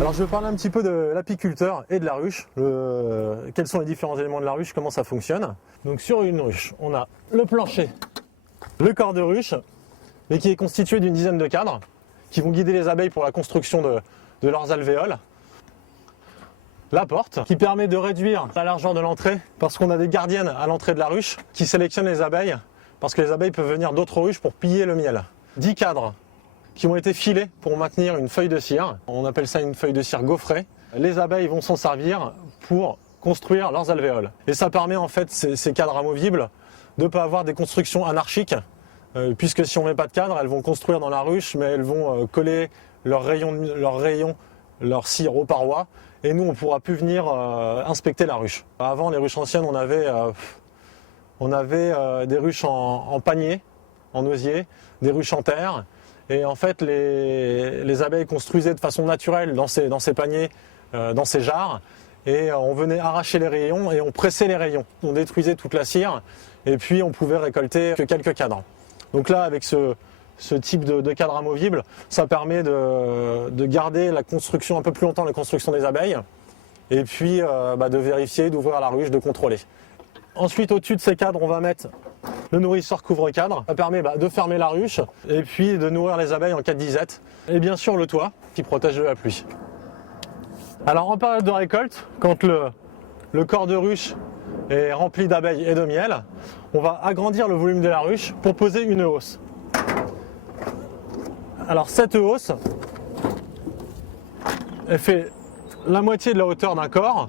Alors je vais parler un petit peu de l'apiculteur et de la ruche, quels sont les différents éléments de la ruche, comment ça fonctionne. Donc sur une ruche, on a le plancher, le corps de ruche, mais qui est constitué d'une dizaine de cadres qui vont guider les abeilles pour la construction de leurs alvéoles. La porte, qui permet de réduire la largeur de l'entrée, parce qu'on a des gardiennes à l'entrée de la ruche qui sélectionnent les abeilles, parce que les abeilles peuvent venir d'autres ruches pour piller le miel. 10 cadres qui ont été filés pour maintenir une feuille de cire. On appelle ça une feuille de cire gaufrée. Les abeilles vont s'en servir pour construire leurs alvéoles. Et ça permet en fait ces cadres amovibles de ne pas avoir des constructions anarchiques, puisque si on ne met pas de cadre, elles vont construire dans la ruche, mais elles vont coller leurs rayons, leur cire aux parois, et nous on ne pourra plus venir inspecter la ruche. Avant, les ruches anciennes, on avait des ruches en panier, en osier, des ruches en terre. Et en fait, les abeilles construisaient de façon naturelle dans ces paniers, dans ces jarres. Et on venait arracher les rayons et on pressait les rayons. On détruisait toute la cire et puis on pouvait récolter que quelques cadres. Donc là, avec ce type de cadre amovible, ça permet de garder la construction un peu plus longtemps, la construction des abeilles. Et puis de vérifier, d'ouvrir la ruche, de contrôler. Ensuite, au-dessus de ces cadres, on va mettre le nourrisseur couvre-cadre. Ça permet de fermer la ruche et puis de nourrir les abeilles en cas de disette. Et bien sûr le toit qui protège de la pluie. Alors en période de récolte, quand le corps de ruche est rempli d'abeilles et de miel, on va agrandir le volume de la ruche pour poser une hausse. Alors cette hausse, elle fait la moitié de la hauteur d'un corps.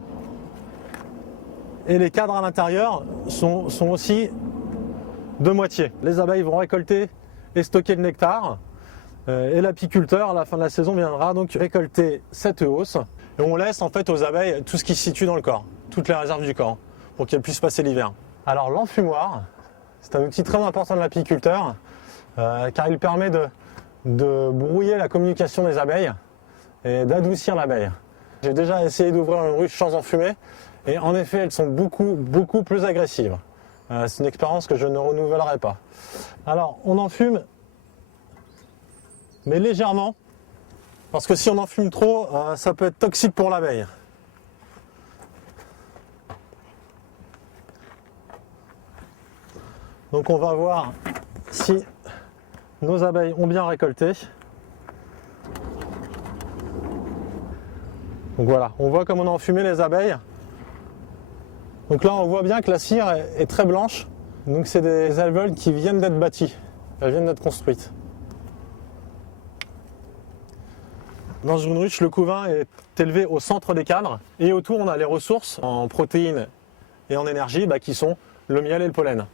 Et les cadres à l'intérieur sont aussi de moitié. Les abeilles vont récolter et stocker le nectar. Et l'apiculteur, à la fin de la saison, viendra donc récolter cette hausse. Et on laisse en fait aux abeilles tout ce qui se situe dans le corps, toutes les réserves du corps, pour qu'elles puissent passer l'hiver. Alors l'enfumoir, c'est un outil très important de l'apiculteur, car il permet de brouiller la communication des abeilles et d'adoucir l'abeille. J'ai déjà essayé d'ouvrir une ruche sans enfumer. Et en effet, elles sont beaucoup plus agressives. C'est une expérience que je ne renouvellerai pas. Alors, on enfume, mais légèrement, parce que si on enfume trop, ça peut être toxique pour l'abeille. Donc on va voir si nos abeilles ont bien récolté. Donc voilà, on voit comme on a enfumé les abeilles. Donc là on voit bien que la cire est très blanche, donc c'est des alvéoles qui viennent d'être bâties, elles viennent d'être construites. Dans une ruche, le couvain est élevé au centre des cadres et autour on a les ressources en protéines et en énergie qui sont le miel et le pollen.